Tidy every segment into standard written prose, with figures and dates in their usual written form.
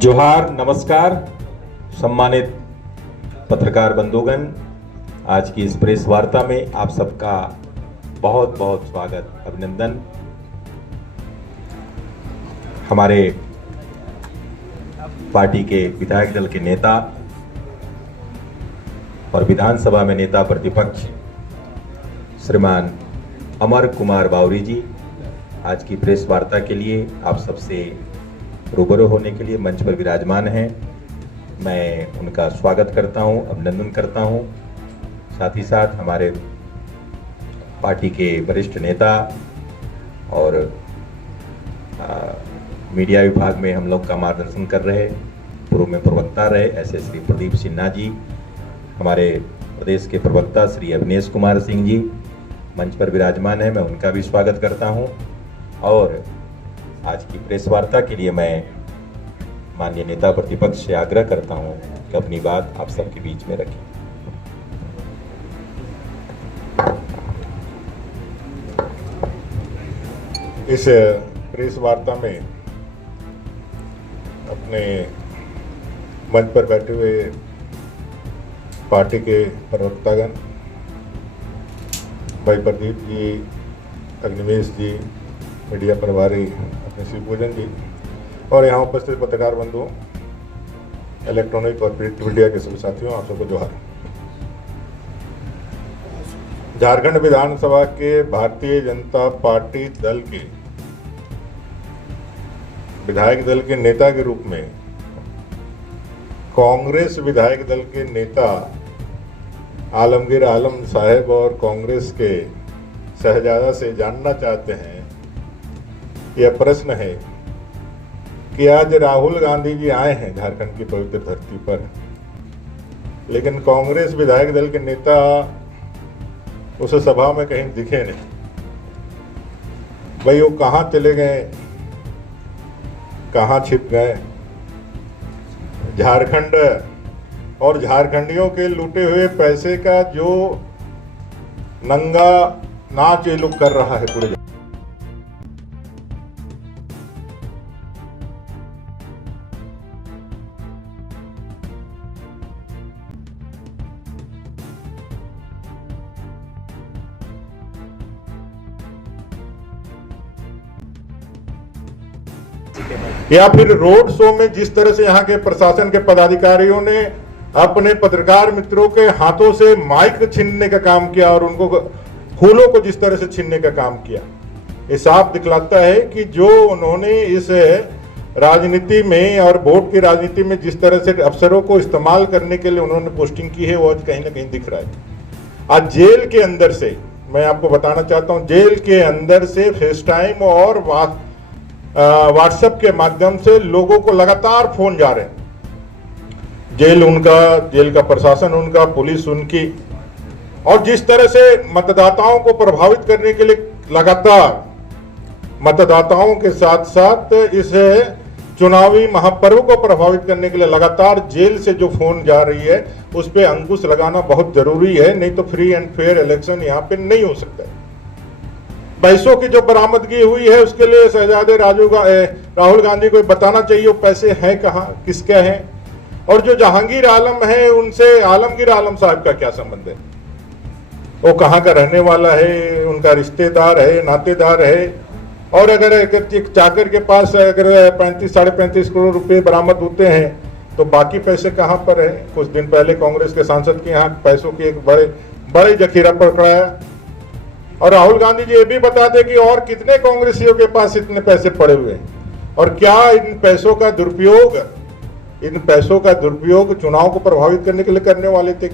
जोहार, नमस्कार। सम्मानित पत्रकार बंधुगण, आज की इस प्रेस वार्ता में आप सबका बहुत बहुत स्वागत, अभिनंदन। हमारे पार्टी के विधायक दल के नेता और विधानसभा में नेता प्रतिपक्ष श्रीमान अमर कुमार बावरी जी आज की प्रेस वार्ता के लिए आप सबसे रूबरू होने के लिए मंच पर विराजमान हैं। मैं उनका स्वागत करता हूं, अभिनंदन करता हूं। साथ ही साथ हमारे पार्टी के वरिष्ठ नेता और मीडिया विभाग में हम लोग का मार्गदर्शन कर रहे, पूर्व में प्रवक्ता रहे ऐसे श्री प्रदीप सिन्हा जी, हमारे प्रदेश के प्रवक्ता श्री अवनेश कुमार सिंह जी मंच पर विराजमान है। मैं उनका भी स्वागत करता हूं। और आज की प्रेस वार्ता के लिए मैं माननीय नेता प्रतिपक्ष से आग्रह करता हूं कि अपनी बात आप सबके बीच में रखें। इस प्रेस वार्ता में अपने मंच पर बैठे हुए पार्टी के प्रवक्तागण भाई प्रदीप जी, अग्निवेश जी, मीडिया प्रभारी अपने श्री पूजन जी और यहाँ उपस्थित पत्रकार बंधुओं, इलेक्ट्रॉनिक और प्रिंट मीडिया के सभी साथियों, आप सबको जोहार। झारखंड विधानसभा के भारतीय जनता पार्टी दल के विधायक दल के नेता के रूप में कांग्रेस विधायक दल के नेता आलमगीर आलम साहब और कांग्रेस के शहजादा से जानना चाहते हैं। यह प्रश्न है कि आज राहुल गांधी जी आए हैं झारखंड की पवित्र धरती पर, लेकिन कांग्रेस विधायक दल के नेता उस सभा में कहीं दिखे नहीं। भाई वो कहाँ चले गए, कहाँ छिप गए? झारखंड और झारखंडियों के लूटे हुए पैसे का जो नंगा नाच ये लोग कर रहा है पूरे या फिर रोड शो में जिस तरह से यहाँ के प्रशासन के पदाधिकारियों ने अपने पत्रकार मित्रों के हाथों से माइक छीनने का काम किया और उनको फूलों को जिस तरह से छीनने का काम किया, ये साफ दिखलाता है कि जो उन्होंने इस राजनीति में और वोट की राजनीति में जिस तरह से अफसरों को इस्तेमाल करने के लिए उन्होंने पोस्टिंग की है वो आज कहीं ना कहीं दिख रहा है। आज जेल के अंदर से मैं आपको बताना चाहता हूँ, जेल के अंदर से फेस टाइम और व्हाट्सएप के माध्यम से लोगों को लगातार फोन जा रहे हैं। जेल का प्रशासन उनका, पुलिस उनकी, और जिस तरह से मतदाताओं को प्रभावित करने के लिए लगातार मतदाताओं के साथ साथ इस चुनावी महापर्व को प्रभावित करने के लिए लगातार जेल से जो फोन जा रही है उस पर अंकुश लगाना बहुत जरूरी है, नहीं तो फ्री एंड फेयर इलेक्शन यहाँ पे नहीं हो सकता है। पैसों की जो बरामदगी हुई है उसके लिए शहजादे राहुल गांधी को बताना चाहिए वो पैसे हैं कहाँ, किसके हैं, और जो जहांगीर आलम है उनसे आलमगीर आलम साहब का क्या संबंध है, वो कहाँ का रहने वाला है, उनका रिश्तेदार है, नातेदार है। और अगर एक चाकर के पास अगर 35-35.5 करोड़ रुपए बरामद होते हैं तो बाकी पैसे कहाँ पर है? कुछ दिन पहले कांग्रेस के सांसद के यहाँ पैसों की एक बड़े जखीरा पकड़ाया। और राहुल गांधी जी ये भी बताते कि और कितने कांग्रेसियों के पास इतने पैसे पड़े हुए हैं और क्या इन पैसों का दुरुपयोग चुनाव को प्रभावित करने के लिए करने वाले थे?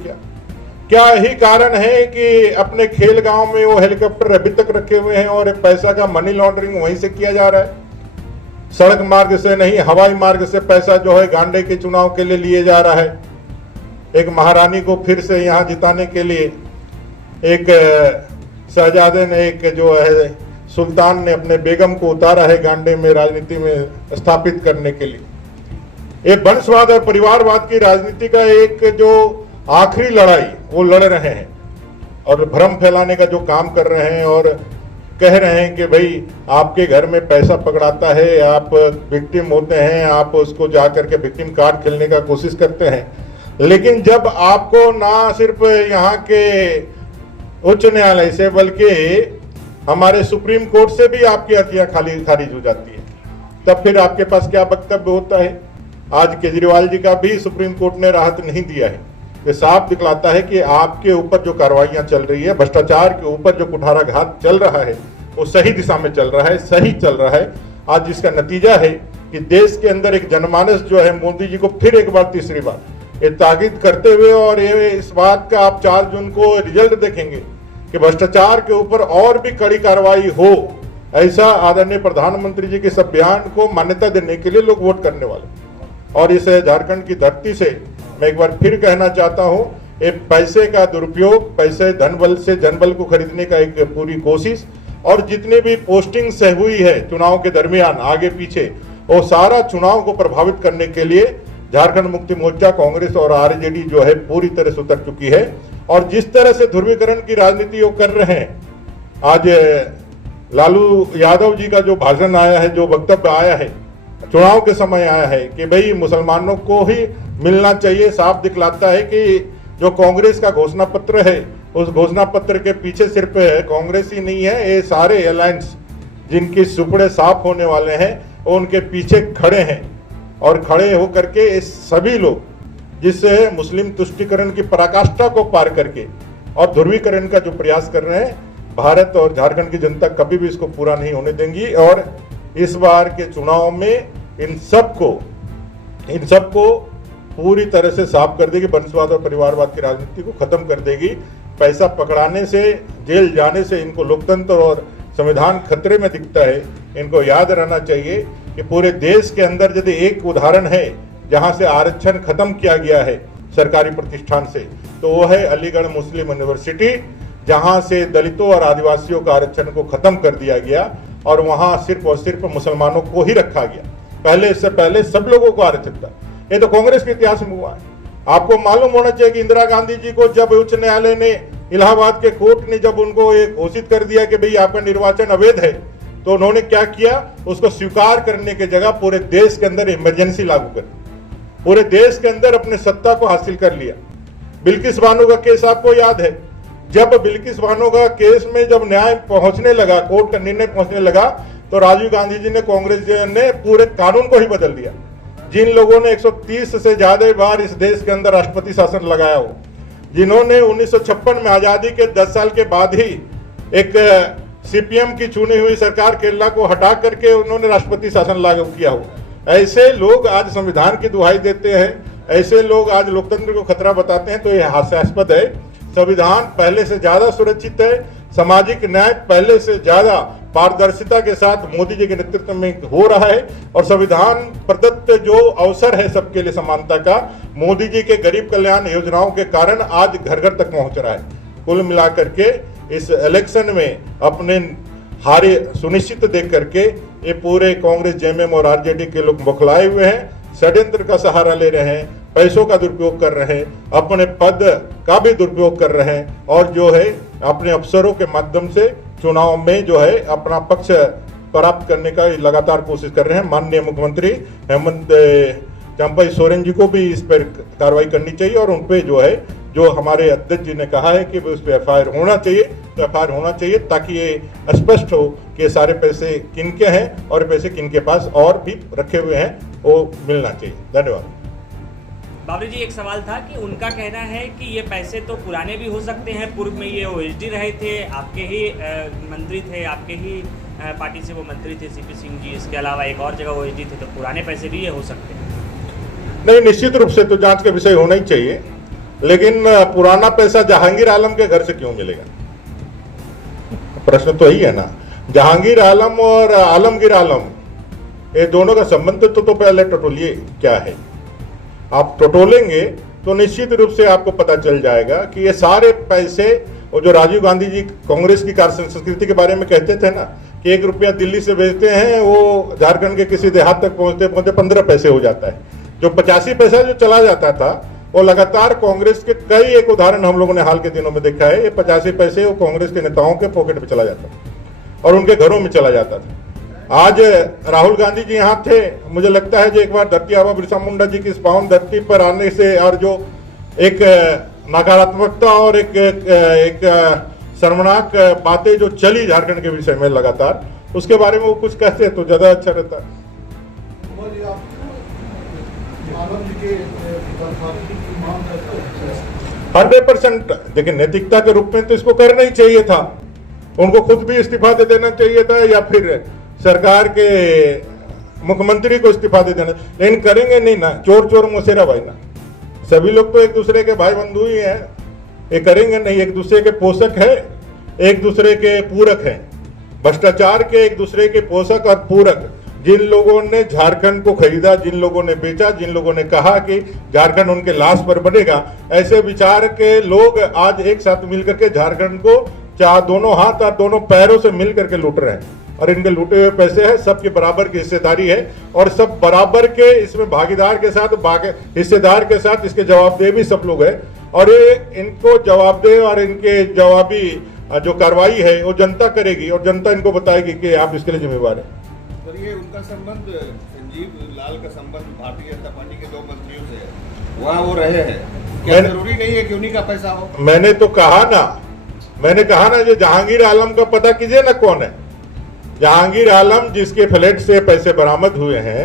क्या यही कारण है कि अपने खेल गांव में वो हेलीकॉप्टर अभी तक रखे हुए हैं और पैसा का मनी लॉन्ड्रिंग वहीं से किया जा रहा है? सड़क मार्ग से नहीं, हवाई मार्ग से पैसा जो है गांडे के चुनाव के लिए लिए जा रहा है। एक महारानी को फिर से यहाँ जिताने के लिए एक शहजादे ने, एक जो है सुल्तान ने अपने बेगम को उतारा है गांडे में राजनीति में स्थापित करने के लिए। एक वंशवाद और परिवारवाद की राजनीति का एक जो आखिरी लड़ाई वो लड़ रहे हैं और भ्रम फैलाने का जो काम कर रहे हैं और कह रहे हैं कि भाई आपके घर में पैसा पकड़ाता है, आप विक्टिम होते हैं, आप उसको जा करके विक्टिम कार्ड खेलने का कोशिश करते हैं। लेकिन जब आपको ना सिर्फ यहाँ के उच्च न्यायालय से बल्कि हमारे सुप्रीम कोर्ट से भी आपकी अर्जियां खारिज हो जाती है, तब फिर आपके पास क्या वक्तव्य होता है। आज केजरीवाल जी का भी सुप्रीम कोर्ट ने राहत नहीं दिया है। ये साफ दिखलाता है कि आपके ऊपर जो कार्रवाइयां चल रही है, भ्रष्टाचार के ऊपर जो कुठाराघात चल रहा है, वो सही दिशा में चल रहा है, सही चल रहा है। आज जिसका नतीजा है कि देश के अंदर एक जनमानस जो है मोदी जी को फिर एक बार, तीसरी बार ये ताकीद करते हुए, और ये इस बात का आप 4 जून को रिजल्ट देखेंगे कि भ्रष्टाचार के ऊपर और भी कड़ी कार्रवाई हो, ऐसा आदरणीय प्रधानमंत्री जी के इस अभियान को मान्यता देने के लिए लोग वोट करने वाले। और इस झारखंड की धरती से मैं एक बार फिर कहना चाहता हूं, ये पैसे का दुरुपयोग, पैसे धनबल से जनबल को खरीदने का एक पूरी कोशिश, और जितनी भी पोस्टिंग से हुई है चुनाव के दरमियान आगे पीछे, वो सारा चुनाव को प्रभावित करने के लिए झारखंड मुक्ति मोर्चा, कांग्रेस और आरजेडी जो है पूरी तरह से उतर चुकी है। और जिस तरह से ध्रुवीकरण की राजनीति वो कर रहे हैं, आज लालू यादव जी का जो भाषण आया है, जो वक्तव्य आया है, चुनाव के समय आया है कि भाई मुसलमानों को ही मिलना चाहिए, साफ दिखलाता है कि जो कांग्रेस का घोषणा पत्र है, उस घोषणा पत्र के पीछे सिर्फ कांग्रेस ही नहीं है, ये सारे अलायंस जिनकी सुपड़े साफ होने वाले हैं वो उनके पीछे खड़े हैं। और खड़े होकर के ये सभी लोग जिससे मुस्लिम तुष्टीकरण की पराकाष्ठा को पार करके और ध्रुवीकरण का जो प्रयास कर रहे हैं, भारत और झारखंड की जनता कभी भी इसको पूरा नहीं होने देंगी। और इस बार के चुनाव में इन सबको पूरी तरह से साफ कर देगी, वंशवाद और परिवारवाद की राजनीति को खत्म कर देगी। पैसा पकड़ाने से, जेल जाने से इनको लोकतंत्र और संविधान खतरे में दिखता है। इनको याद रहना चाहिए कि पूरे देश के अंदर यदि एक उदाहरण है जहां से आरक्षण खत्म किया गया है सरकारी प्रतिष्ठान से, तो वो है अलीगढ़ मुस्लिम यूनिवर्सिटी, जहां से दलितों और आदिवासियों का आरक्षण को खत्म कर दिया गया और वहां सिर्फ और सिर्फ मुसलमानों को ही रखा गया। पहले, इससे पहले सब लोगों को आरक्षित था। ये तो कांग्रेस के इतिहास में हुआ है। आपको मालूम होना चाहिए कि इंदिरा गांधी जी को जब उच्च न्यायालय ने, इलाहाबाद के कोर्ट ने जब उनको ये घोषित कर दिया कि भाई आपका निर्वाचन अवैध है, तो उन्होंने क्या किया, उसको स्वीकार करने की जगह पूरे देश के अंदर इमरजेंसी लागू कर दी, पूरे देश के अंदर अपने सत्ता को हासिल कर लिया। बिल्किस बानो का केस आपको याद है, जब बिल्किस बानो का केस में जब न्याय पहुंचने लगा, कोर्ट का निर्णय पहुंचने लगा, तो राजीव गांधी जी ने, कांग्रेस ने पूरे कानून को ही बदल दिया। जिन लोगों ने 130 से ज्यादा बार इस देश के अंदर राष्ट्रपति शासन लगाया हो, जिन्होंने 1956 में आजादी के 10 साल के बाद ही एक सीपीएम की चुनी हुई सरकार केरला को हटा करके उन्होंने राष्ट्रपति शासन लागू किया हो, ऐसे लोग आज संविधान की दुहाई देते हैं, ऐसे लोग आज लोकतंत्र को खतरा बताते हैं, तो यह हास्यास्पद है। संविधान पहले से ज्यादा सुरक्षित है, सामाजिक न्याय पहले से ज्यादा पारदर्शिता के साथ मोदी जी के नेतृत्व में हो रहा है, और संविधान प्रदत्त जो अवसर है सबके लिए समानता का, मोदी जी के गरीब कल्याण योजनाओं के कारण आज घर घर तक पहुंच रहा है। कुल मिलाकर के इस इलेक्शन में अपने हारे सुनिश्चित देख करके ये पूरे कांग्रेस, जेएमएम और आरजेडी के लोग बौखलाए हुए हैं, षड्यंत्र का सहारा ले रहे हैं, पैसों का दुरुपयोग कर रहे हैं, अपने पद का भी दुरुपयोग कर रहे हैं, और जो है अपने अफसरों के माध्यम से चुनाव में जो है अपना पक्ष प्राप्त करने का लगातार कोशिश कर रहे हैं। माननीय मुख्यमंत्री हेमंत चंपाई सोरेन जी को भी इस पर कार्रवाई करनी चाहिए, और उन पे जो है, जो हमारे अध्यक्ष जी ने कहा है कि उस पर एफआईआर होना चाहिए, तो एफआईआर होना चाहिए, ताकि ये स्पष्ट हो कि ये सारे पैसे किनके हैं और पैसे किनके पास और भी रखे हुए हैं, वो मिलना चाहिए। धन्यवाद। बाबरी जी, एक सवाल था कि उनका कहना है कि ये पैसे तो पुराने भी हो सकते हैं, पूर्व में ये ओएसडी रहे थे, आपके ही मंत्री थे, आपके ही पार्टी से वो मंत्री थे सीपी सिंह जी, इसके अलावा एक और जगह ओएसडी थे, तो पुराने पैसे भी ये हो सकते हैं? नहीं, निश्चित रूप से तो जांच का विषय होना ही चाहिए, लेकिन पुराना पैसा जहांगीर आलम के घर से क्यों मिलेगा? प्रश्न तो यही है ना। जहांगीर आलम और आलमगीर आलम, ये दोनों का संबंध तो पहले टटोलिए क्या है। आप टटोलेंगे तो निश्चित रूप से आपको पता चल जाएगा कि ये सारे पैसे, और जो राजीव गांधी जी कांग्रेस की कार्य संस्कृति के बारे में कहते थे ना कि 1 रुपया दिल्ली से भेजते हैं, वो झारखंड के किसी देहात तक पहुंचते पहुंचते 15 पैसे हो जाता है। जो 85 पैसा जो चला जाता था, वो लगातार कांग्रेस के कई एक उदाहरण हम लोगों ने हाल के दिनों में देखा है। ये 85 पैसे वो कांग्रेस के नेताओं के पॉकेट में चला जाता है। और उनके घरों में चला जाता था। आज राहुल गांधी जी यहाँ थे, मुझे लगता है जो एक बार धरती आबा बिरसा मुंडा जी की इस पावन धरती पर आने से और जो एक नकारात्मकता और एक शर्मनाक बातें जो चली झारखंड के विषय में लगातार, उसके बारे में वो कुछ कहते तो ज्यादा अच्छा रहता। हंड्रेड परसेंट देखिए, नैतिकता के रूप में तो इसको करना ही चाहिए था, उनको खुद भी इस्तीफा दे देना चाहिए था या फिर सरकार के मुख्यमंत्री को इस्तीफा दे देना, लेकिन करेंगे नहीं ना, चोर चोर मुसेरा भाई ना, सभी लोग तो एक दूसरे के भाई बंधु ही हैं, ये करेंगे नहीं, एक दूसरे के पोषक है, एक दूसरे के पूरक है, भ्रष्टाचार के एक दूसरे के पोषक और पूरक। जिन लोगों ने झारखंड को खरीदा, जिन लोगों ने बेचा, जिन लोगों ने कहा कि झारखंड उनके लाश पर बनेगा, ऐसे विचार के लोग आज एक साथ मिलकर के झारखंड को चाहे दोनों हाथ और दोनों पैरों से मिलकर के लूट रहे हैं, और इनके लूटे हुए पैसे हैं, सबके बराबर की हिस्सेदारी है और सब बराबर के इसमें भागीदार के साथ हिस्सेदार के साथ इसके जवाबदेह भी सब लोग हैं, और ये इनको जवाबदेह और इनके जवाबी जो कार्रवाई है वो जनता करेगी और जनता इनको बताएगी कि आप इसके लिए जिम्मेवार हैं। सर, ये उनका संबंध संजीव लाल का संबंध भारतीय जनता पार्टी के 2 मंत्रियों से है, वहाँ वो रहे हैं, क्या जरूरी नहीं है कि उन्हीं का पैसा हो? मैंने कहा ना जो जहांगीर आलम का पता कीजिए ना कौन है। जहांगीर आलम जिसके फ्लैट से पैसे बरामद हुए हैं,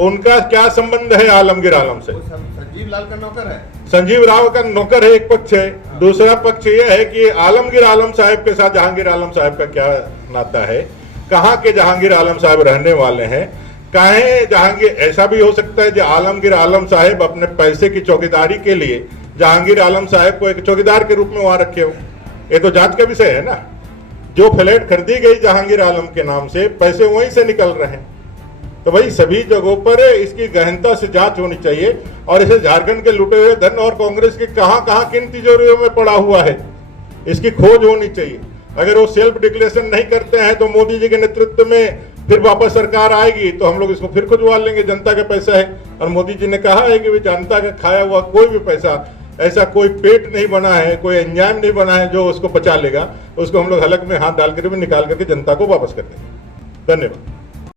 उनका क्या संबंध है आलमगीर आलम से? संजीव लाल का नौकर है, संजीव राव का नौकर है, एक पक्ष है। दूसरा पक्ष यह है कि आलमगीर आलम साहब के साथ जहांगीर आलम साहब का क्या नाता है, कहाँ के जहांगीर आलम साहब रहने वाले हैं, काहे जहांगीर, ऐसा भी हो सकता है जो आलमगीर आलम साहब अपने पैसे की चौकीदारी के लिए जहांगीर आलम साहब को एक चौकीदार के रूप में वहां रखे हो, ये तो जांच का विषय है ना। जो फ्लैट खरीदी गई जहांगीर आलम के नाम से, पैसे वहीं से निकल रहे हैं, तो भाई सभी जगहों पर इसकी गहनता से जांच होनी चाहिए और इसे झारखंड के लुटे हुए धन और कांग्रेस के कहां किन तिजोरियों में पड़ा हुआ है, इसकी खोज होनी चाहिए। अगर वो सेल्फ डिक्लेरेशन नहीं करते हैं तो मोदी जी के नेतृत्व में फिर वापस सरकार आएगी तो हम लोग इसको फिर खुजवा लेंगे, जनता का पैसा है। और मोदी जी ने कहा है कि जनता का खाया हुआ कोई भी पैसा, ऐसा कोई पेट नहीं बना है, कोई एंजाइम नहीं बना है जो उसको पचा लेगा, उसको हम लोग हलक में हाथ डाल कर भी निकाल करके जनता को वापस कर देंगे। धन्यवाद।